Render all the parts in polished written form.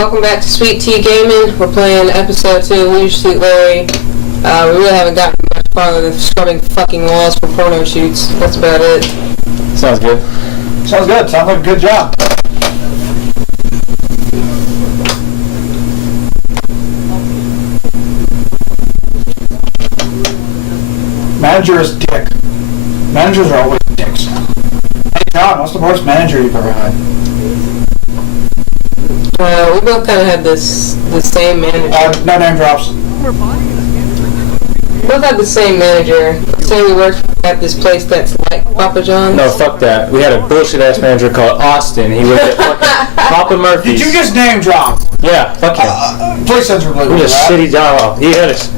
welcome back to Sweet Tea Gaming. We're playing episode 2 of Leisure Suit Larry. We really haven't gotten much farther than scrubbing fucking walls for porno shoots. That's about it. Sounds good. Sounds good. Sounds like a good job. Manager is dick. Managers are always dicks. Hey John, what's the worst manager you've ever had? We both kind of had the same manager. No name drops. We both had the same manager. Say we worked at this place that's like Papa John's. No, fuck that. We had a bullshit ass manager called Austin. He worked at fucking Papa Murphy's. Did you just name drop? Yeah, fuck him. Please censor me. He was a shitty job. He had us.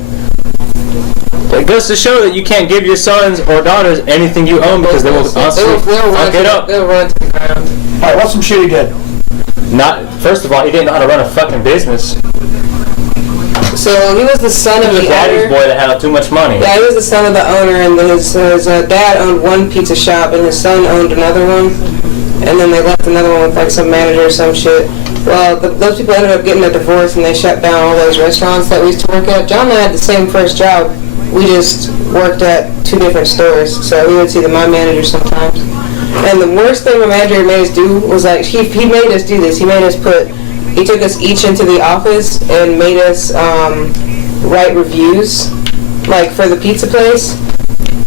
It goes to show that you can't give your sons or daughters anything you own because they will fuck it up. They'll run to the ground. Alright, what's some shit he did? First of all, he didn't know how to run a fucking business. So he was the son of the daddy's owner. boy that had too much money. Yeah, he was the son of the owner, and his dad owned one pizza shop, and his son owned another one. And then they left another one with like some manager or some shit. Well, those people ended up getting a divorce, and they shut down all those restaurants that we used to work at. John and I had the same first job. We just worked at 2 different stores, so we would see my manager sometimes. And the worst thing my manager made us do was like, he made us do this. He took us each into the office and made us write reviews, like for the pizza place.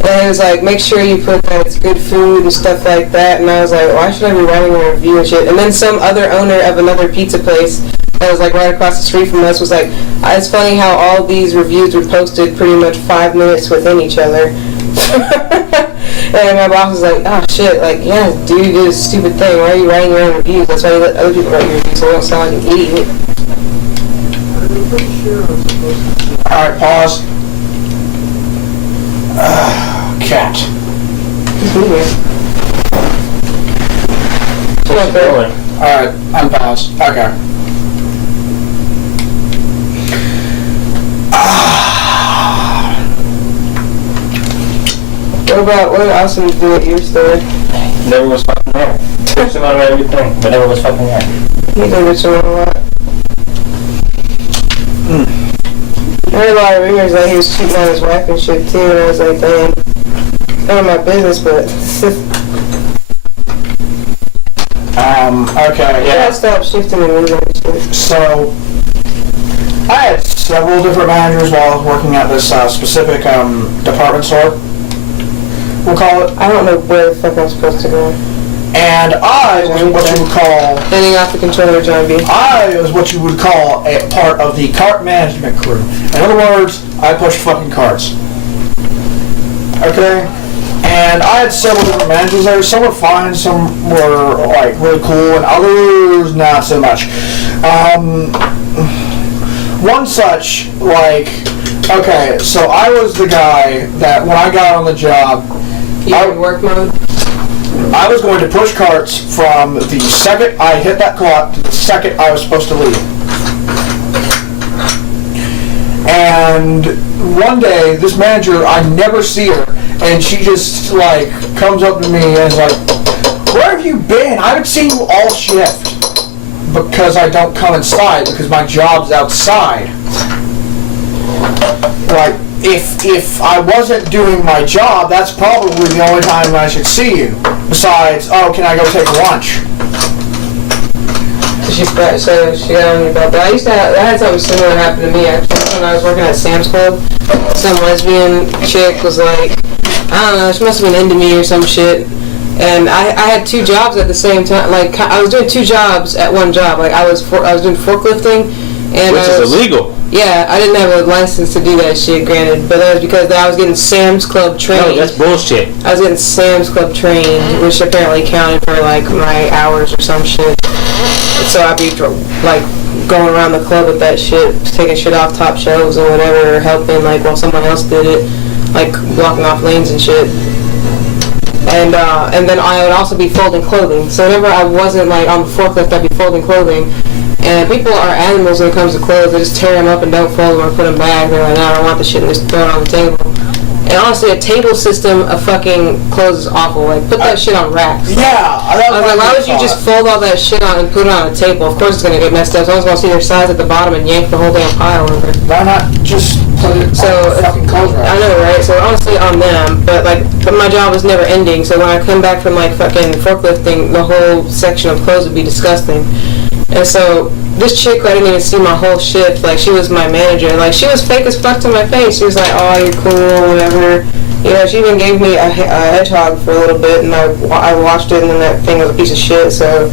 And it was like, make sure you put that it's good food and stuff like that. And I was like, why should I be writing a review and shit? And then some other owner of another pizza place that was like right across the street from us was like, it's funny how all these reviews were posted pretty much 5 minutes within each other. And my boss was like, oh shit, like, yeah, dude, you did a stupid thing. Why are you writing your own reviews? That's why you let other people write your reviews so you don't sound like an idiot. Alright, pause. Cat. What's going? Alright, I'm paused. Okay. What else did you do at your store? Never was fucking there. First amount of everything, but never was fucking there. You did it a lot. I heard a lot of rumors that he was cheating on his wife and shit too, and I was like, damn, it's none of my business, but... okay, yeah. I stopped shifting and moving and shit. So, I had several different managers while I was working at this specific department store. We'll call it. I don't know where the fuck I'm supposed to go. And I was what you would call... Handing off the controller, Johhny B. I was what you would call a part of the cart management crew. In other words, I pushed fucking carts. Okay? And I had several different managers there. Some were fine, some were like really cool, and others not so much. One such, like... Okay, so I was the guy that when I got on the job... You in work mode? I was going to push carts from the second I hit that clock to the second I was supposed to leave. And one day, this manager, I never see her, and she just, like, comes up to me and is like, where have you been? I haven't seen you all shift. Because I don't come inside, because my job's outside. Like, if I wasn't doing my job, that's probably the only time I should see you. Besides, oh, can I go take lunch? So she got on me about that. I had something similar happen to me actually when I was working at Sam's Club. Some lesbian chick was like, I don't know, she must have been into me or some shit. And I had 2 jobs at the same time. Like, I was doing 2 jobs at one job. Like, I was doing forklifting. And which is illegal. Yeah, I didn't have a license to do that shit, granted, but that was because I was getting Sam's Club trained. No, that's bullshit. I was getting Sam's Club trained, which apparently counted for, like, my hours or some shit. And so I'd be, like, going around the club with that shit, taking shit off top shelves and whatever, or helping, like, while someone else did it, like, blocking off lanes and shit. And then I would also be folding clothing. So whenever I wasn't, like, on the forklift, I'd be folding clothing. And people are animals when it comes to clothes. They just tear them up and don't fold them or put them back. They're like, no, I don't want the shit, and just throw it on the table. And honestly, a table system of fucking clothes is awful. Like, put that shit on racks. Yeah. I was like, why would you just fold all that shit on and put it on a table? Of course it's going to get messed up. Someone's going to see their size at the bottom and yank the whole damn pile over. Why not just put it on fucking clothes rack? I know, right? So honestly, on them. But my job was never ending. So when I come back from like fucking forklifting, the whole section of clothes would be disgusting. And so this chick, I didn't even see my whole shift. Like, she was my manager. Like, she was fake as fuck to my face. She was like, oh, you're cool, whatever. You know, she even gave me a hedgehog for a little bit, and I watched it, and then that thing was a piece of shit. So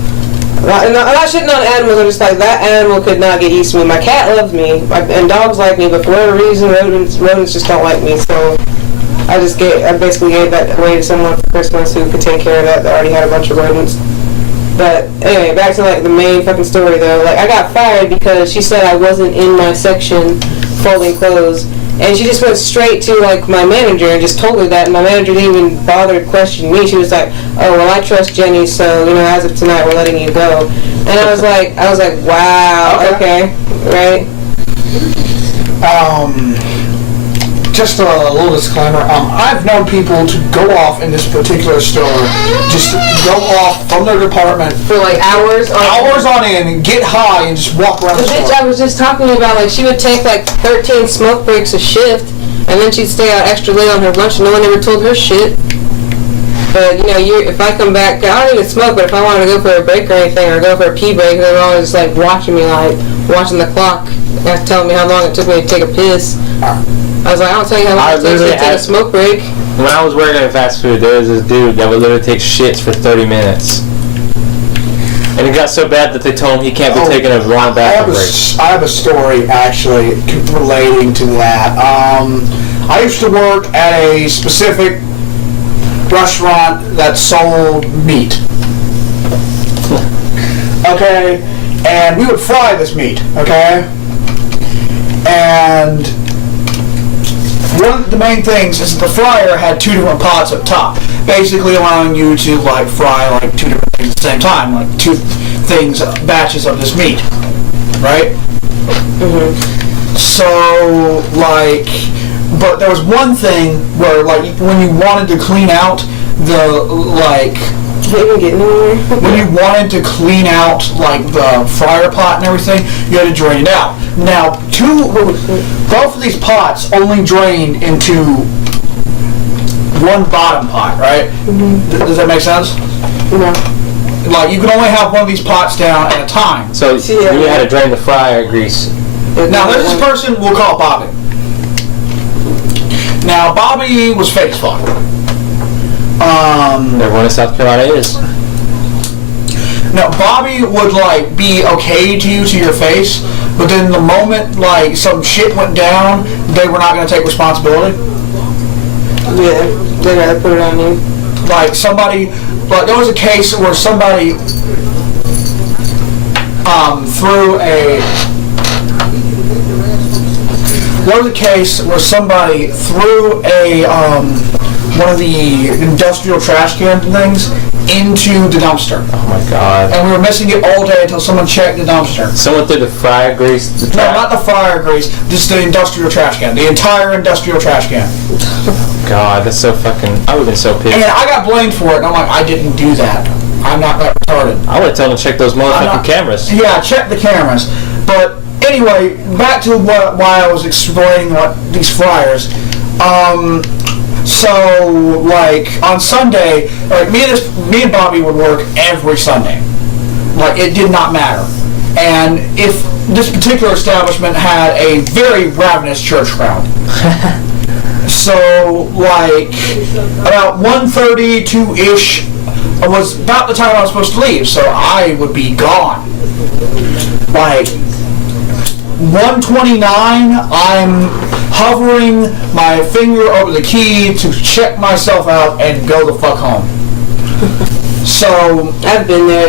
I'm not shitting on animals. I'm just like, that animal could not get used to me. My cat loves me, and dogs like me, but for whatever reason, rodents just don't like me. So I basically gave that away to someone for Christmas who could take care of that already had a bunch of rodents. But anyway, back to like the main fucking story though. Like, I got fired because she said I wasn't in my section folding clothes, and she just went straight to like my manager and just told her that, and my manager didn't even bother to question me. She was like, oh well, I trust Jenny, so you know, as of tonight we're letting you go. And I was like wow, okay, right. Just a little disclaimer. I've known people to go off in this particular store, just go off from their department for like hours on end, and get high and just walk around the store. Bitch, I was just talking about, like, she would take like 13 smoke breaks a shift, and then she'd stay out extra late on her lunch, and no one ever told her shit. But you know, if I come back, I don't even smoke, but if I wanted to go for a break or anything, or go for a pee break, they were always like watching me, like watching the clock, telling me how long it took me to take a piss. I was like, I'll tell you how long it takes to take a smoke break. When I was working at fast food, there was this dude that would literally take shits for 30 minutes. And it got so bad that they told him he can't be taking a long bathroom break. I have a story, actually, relating to that. I used to work at a specific restaurant that sold meat. Okay? And we would fry this meat, okay? And one of the main things is that the fryer had two different pots up top, basically allowing you to like fry like two different things at the same time, like two things, batches of this meat, right? Mm-hmm. So like, but there was one thing where like when you wanted to clean out the like. When you wanted to clean out like the fryer pot and everything, you had to drain it out. Now, both of these pots only drain into one bottom pot, right? Mm-hmm. Does that make sense? No. Like, you can only have one of these pots down at a time. So you had to drain the fryer grease. Now, there's this person, we'll call Bobby. Now, Bobby was fake as fuck. Everyone in South Carolina is. Now, Bobby would like be okay to you to your face, but then the moment like some shit went down, they were not going to take responsibility. Yeah, they gotta put it on you. Like somebody, like there was a case where somebody threw a. There was a case where somebody threw a one of the industrial trash can things into the dumpster. Oh my god. And we were missing it all day until someone checked the dumpster. Someone threw the fryer grease? No, not the fryer grease. Just the industrial trash can. The entire industrial trash can. God, that's so fucking... I would've been so pissed. And I got blamed for it, and I'm like, I didn't do that. I'm not that retarded. I would've told them to check those motherfucking cameras. Yeah, check the cameras. But anyway, back to why I was explaining these fryers. So, like, on Sunday, like, me and Bobby would work every Sunday. Like, it did not matter. And if this particular establishment had a very ravenous church crowd. So, like, about 1:30, 2-ish was about the time I was supposed to leave, so I would be gone. Like, 1:29, I'm hovering my finger over the key to check myself out and go the fuck home. So I've been there.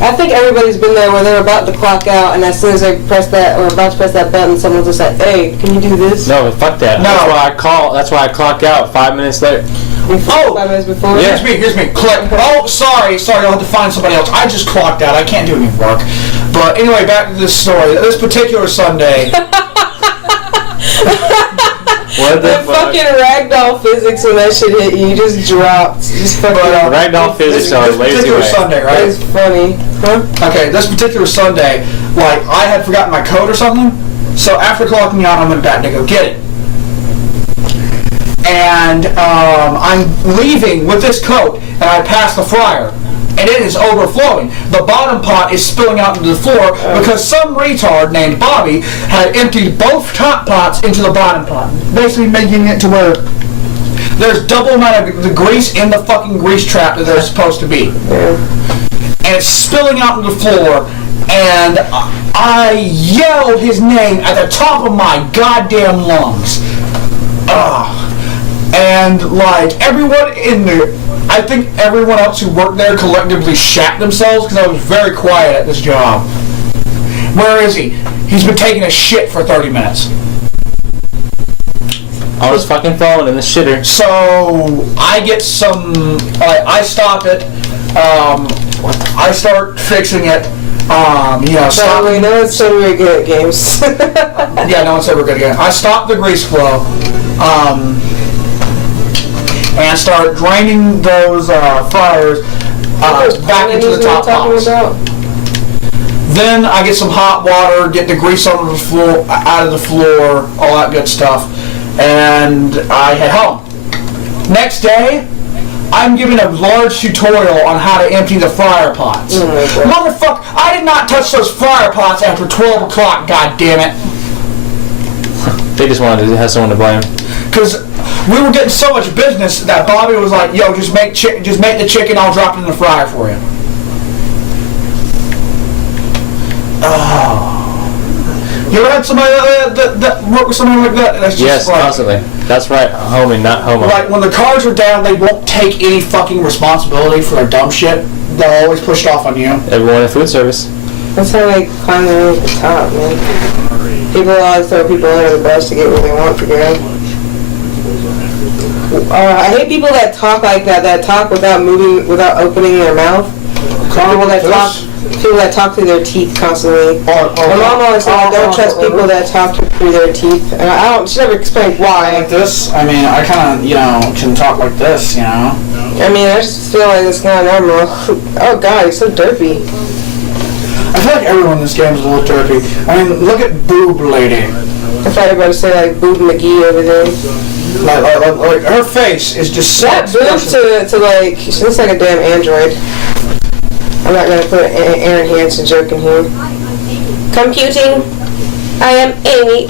I think everybody's been there where they're about to clock out, and as soon as they press that or about to press that button, someone's just like, "Hey, can you do this?" No, fuck that. No. That's why I clock out 5 minutes later. 5 minutes before. Yeah. Here's me. Click. Oh, sorry. I'll have to find somebody else. I just clocked out. I can't do any work. But anyway, back to this story. This particular Sunday. What the fuck? Fucking ragdoll physics when that shit hit you just dropped. Just fucking. Ragdoll physics are a lazy way. Sunday, right? It's funny, huh? Okay, this particular Sunday, like I had forgotten my coat or something, so after clocking out, I went back to go get it. And I'm leaving with this coat, and I pass the fryer, and it is overflowing. The bottom pot is spilling out into the floor because some retard named Bobby had emptied both top pots into the bottom pot, basically making it to where there's double amount of the grease in the fucking grease trap that there's supposed to be. And it's spilling out into the floor, and I yelled his name at the top of my goddamn lungs. And like everyone in there, I think everyone else who worked there collectively shat themselves because I was very quiet at this job. Where is he? He's been taking a shit for 30 minutes. On his fucking phone in the shitter. So I get some. I stop it. I start fixing it. By the way, no one's so very good at games. Yeah, no one's ever good again. I stop the grease flow. And start draining those fryers back into the top pots. Then I get some hot water, get the grease out of the floor, all that good stuff, and I head home. Next day, I'm giving a large tutorial on how to empty the fryer pots. Motherfucker, I did not touch those fryer pots after 12 o'clock, god damn it. They just wanted to have someone to blame. Because we were getting so much business that Bobby was like, yo, just make the chicken, I'll drop it in the fryer for you. Oh. You ever had somebody that work with somebody like that? That's just yes, like, constantly. That's right, homie, not homo. Like, when the cars are down, they won't take any fucking responsibility for their dumb shit. They'll always push it off on you. Everyone in food service. That's how they climb their way to the top, man. People always throw people under the bus to get where they want to go. I hate people that talk like that talk without moving, without opening their mouth. People that talk through their teeth constantly. My mom always said, don't trust people that talk through their teeth. And she never explained why. Like this, I mean, I kind of, can talk like this, I mean, I just feel like it's not normal. Oh God, he's so derpy. I feel like everyone in this game is a little derpy. I mean, look at Boob Lady. I thought you were about to say like Boob McGee over there. Like her face is just so that boob to like, she looks like a damn android. I'm not gonna put an Aaron Hansen joke in here. Computing. I am Amy.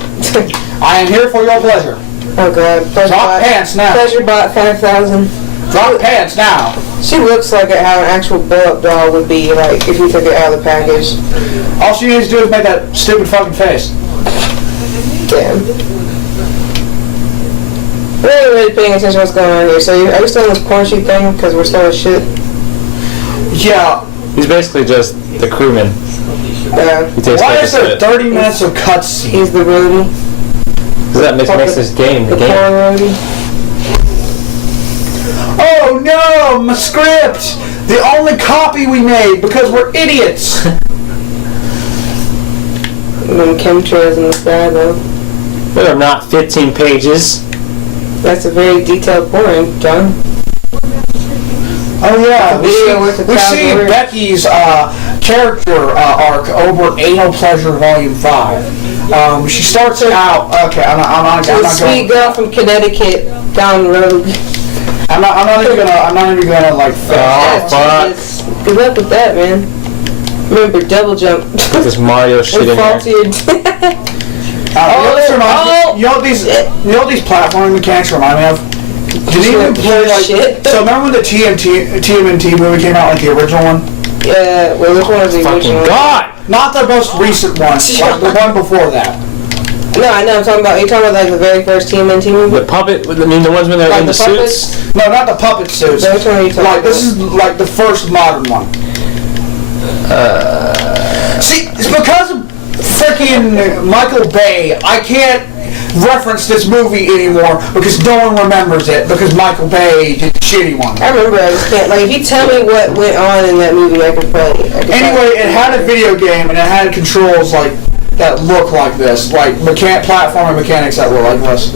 I am here for your pleasure. Oh God. Drop pants now. Pleasure bot 5,000. Drop pants now. She looks like how an actual blow-up doll would be like if you took it out of the package. All she needs to do is make that stupid fucking face. Damn. We're not really paying attention to what's going on here. So are you still on this porn sheet thing? Because we're still as shit? Yeah. He's basically just the crewman. Why is there 30 minutes of cutscene? He's the roadie. Because that makes this game. The porn roadie. Oh no, my script! The only copy we made because we're idiots! And then chemtrails in the sky though. There are not 15 pages. That's a very detailed porn, John. Oh yeah, we see words. Becky's character arc over Anal Pleasure Volume 5. She starts out, okay, I'm not sweet girl from Connecticut down the road. I'm not even gonna like. Oh fuck! Good luck with that, man. Remember, double jump. With this Mario shit in there. You know what these platforming mechanics remind me of? Did you even play like? So remember when the TMNT movie came out, like the original one? Yeah, well, which one is the original? God! Not the most recent one, like the one before that. No, I know. You're talking about like the very first TMNT movie. The puppet. I mean, the ones when they're like in the puppets? suits. No, not the puppet suits. Which one are you talking about? This is like the first modern one. See, it's because of freaking Michael Bay. I can't reference this movie anymore because no one remembers it because Michael Bay did the shitty one. I remember. I just can't. Like, if you tell me what went on in that movie, I could play. Anyway, it had a video game and it had controls like that look like this, like platformer mechanics that look like this.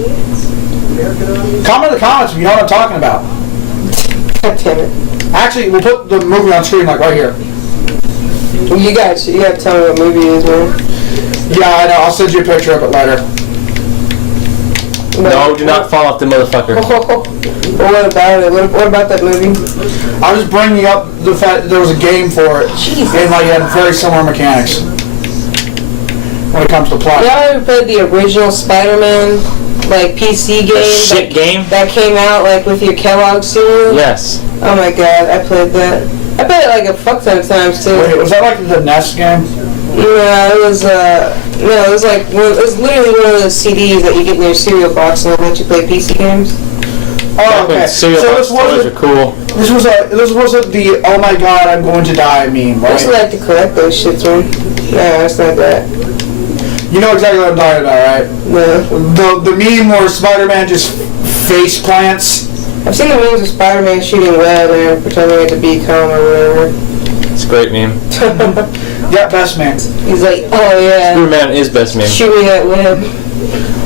Comment in the comments if you know what I'm talking about. God damn it. Actually, we'll put the movie on screen like right here. You got to tell me what movie it is, man. Yeah, I know. I'll send you a picture of it later. No, do not fall off the motherfucker. What about it? What about that movie? I was bringing up the fact that there was a game for it, and like it had very similar mechanics when it comes to plot. Y'all ever played the original Spider-Man, like PC game? Game? That came out like with your Kellogg cereal? Yes. Oh my god, I played that. I played it like a fuck ton of times too. Wait, was that like the NES game? No, it was like it was literally one of those CDs that you get in your cereal box and it let you play PC games. Oh, okay. Cereal box toys are cool. This wasn't the "Oh my God, I'm going to die" meme, I right? used to like to collect those shits, man. No, it's not that. You know exactly what I'm talking about, right? No. The meme where Spider-Man just face plants. I've seen the memes of Spider-Man shooting web and pretending to be calm or whatever. It's a great meme. Yeah, best man. He's like, oh yeah. Spider-Man is best meme. Shoot me that web.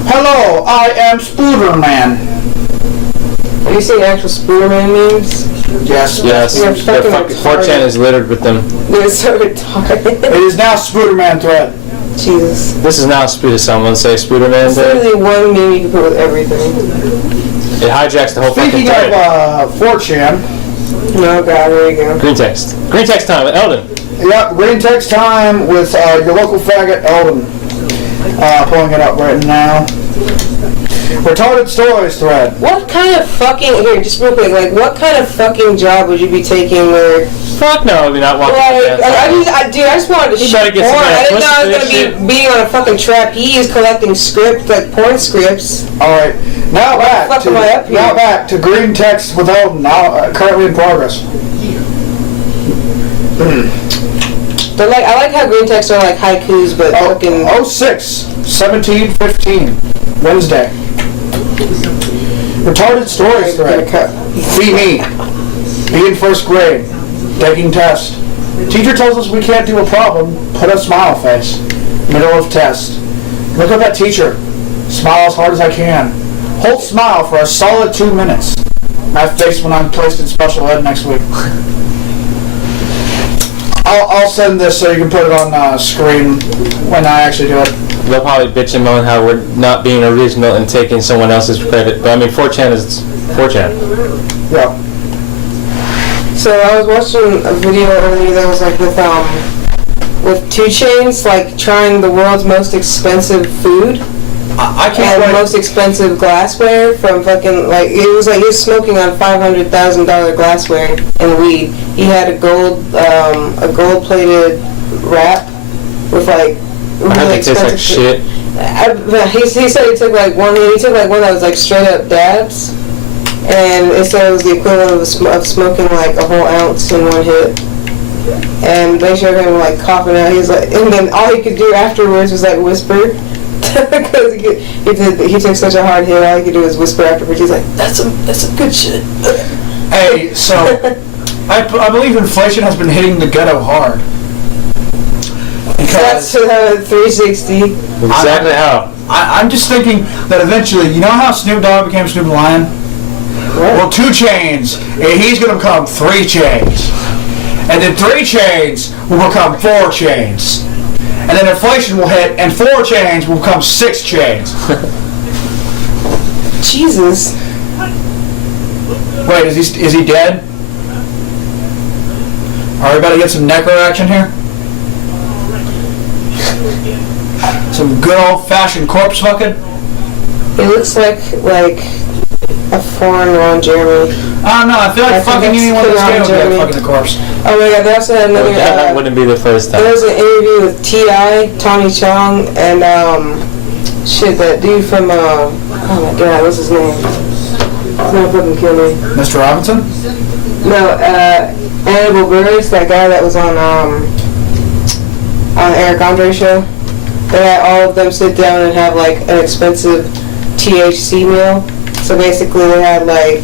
Hello, I am Spider-Man. Have you seen actual Spider-Man memes? Yes. Yes. They're fucking 4chan is littered with them. They're so retarded. It is now Spider-Man thread. Jesus. This is now someone say Spider-Man It's Day. literally one meme you can put with everything. It hijacks the whole fucking Speaking thread. of 4chan. No, God, there you go. Green text. Green text time with Eldon. Yep, green text time with your local faggot, Eldon. Pulling it up right now. Retarded stories thread. What kind of fucking, here, just real quick, like, what kind of fucking job would you be taking where, Fuck no, we're not walking like, I just wanted to You shoot better get porn. some I didn't know I was pussy going to be being on a fucking trapeze collecting scripts, like porn scripts. Alright, now fuck am I up here? back to green text with Eldon, now currently in progress. But like, I like how green texts are like haikus, but fucking... 06-17-15, Wednesday. Retarded stories thread. Be me. Be in first grade. Taking test. Teacher tells us we can't do a problem. Put a smile face. Middle of test. Look at that teacher. Smile as hard as I can. Hold smile for a solid 2 minutes. My face when I'm placed in special ed next week. I'll send this so you can put it on screen when I actually do it. They'll probably bitch and moan how we're not being original and taking someone else's credit. But I mean, 4chan is 4chan. Yeah. So I was watching a video earlier that was like with 2 Chainz, like trying the world's most expensive food. I can't and wait. most expensive glassware from fucking, like, it was like he was smoking on $500,000 glassware and weed. He had a gold-plated wrap with like I heard really it tastes like shit. He said he took like one that was like straight up dabs, and it said it was the equivalent of smoking like a whole ounce in one hit. And they showed him like coughing out. He was like, and then all he could do afterwards was like whisper. Because he took such a hard hit, all he could do was whisper afterwards. He's like, that's some good shit. Hey, so I believe inflation has been hitting the ghetto hard. That's 360. Exactly how. I'm just thinking that eventually, you know how Snoop Dogg became Snoop Lion? What? Well, 2 Chainz, he's going to become 3 Chainz. And then 3 Chainz will become 4 Chainz. And then inflation will hit, and 4 Chainz will become 6 Chainz. Jesus. Wait, is he dead? Are we about to get some necro action here? Some good old-fashioned corpse fucking? It looks like a foreign Ron Jeremy. I don't know, I feel like fucking anyone that's gay would be like fucking a corpse. Oh my god, they also had another... that wouldn't be the first time. There was an interview with T.I., Tommy Chong, and that dude from, oh my god, what's his name? He's gonna fucking kill me. Mr. Robinson? No, Annabelle Burris, that guy that was on Eric Andre's show. They had all of them sit down and have like an expensive THC meal. So basically they had like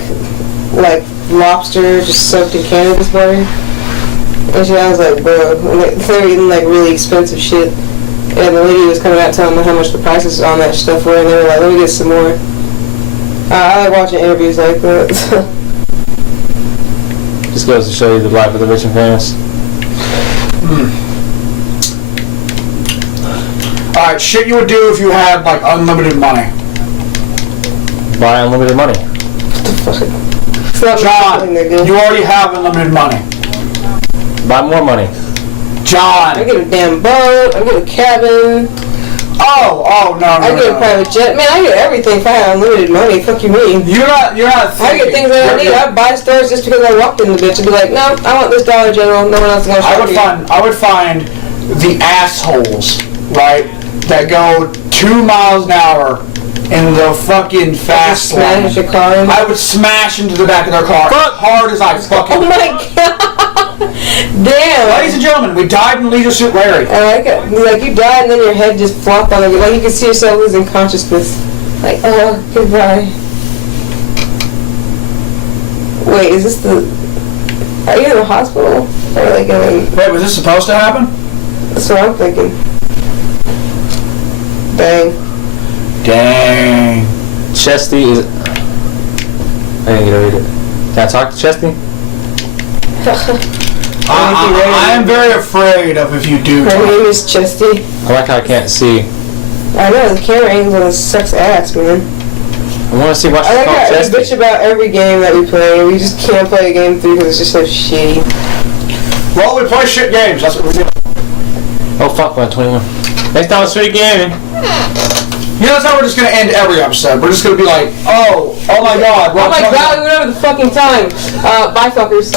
lobster just soaked in cannabis butter. And shit, I was like, bro, and they were eating like really expensive shit. And the lady was coming out telling them how much the prices on that stuff were, and they were like, let me get some more. I like watching interviews like that. Just goes to show you the life of the rich and famous. Alright, shit you would do if you had, like, unlimited money. Buy unlimited money. It's not John, you already have unlimited money. Buy more money. John. I get a damn boat, I get a cabin. Oh, no. I get a private jet. Man, I get everything if I have unlimited money. Fuck you mean? You're not I get things that I need. I buy stores just because I walked in the bitch and be like, no, I want this Dollar General. No one else is going to shop I would find the assholes, right, that go 2 miles an hour in the fucking fast lane. Smash your car in. I would smash into the back of their car hard as I fucking. Oh my god! Damn! Ladies and gentlemen, we died in Leisure Suit Larry. I like it. Like you died and then your head just flopped on it. Like you could see yourself losing consciousness. Like, oh, goodbye. Wait, is this the... Are you in the hospital? Or like in... Wait, was this supposed to happen? That's what I'm thinking. Dang. Chesty is... I didn't get to read it. Can I talk to Chesty? I am very afraid of if you do. My name is Chesty. I like how I can't see. I know, the camera angles on this sucks ass, man. I want to see what I she's like called how we Chesty. bitch about every game that we play. We just can't play a game through because it's just so shitty. Well, we play shit games. That's what we do. Oh fuck, 121. Next time it's free gaming. You know, that's how we're just going to end every episode. We're just going to be like, oh my god. Oh my god, we went over the fucking time. Bye, fuckers.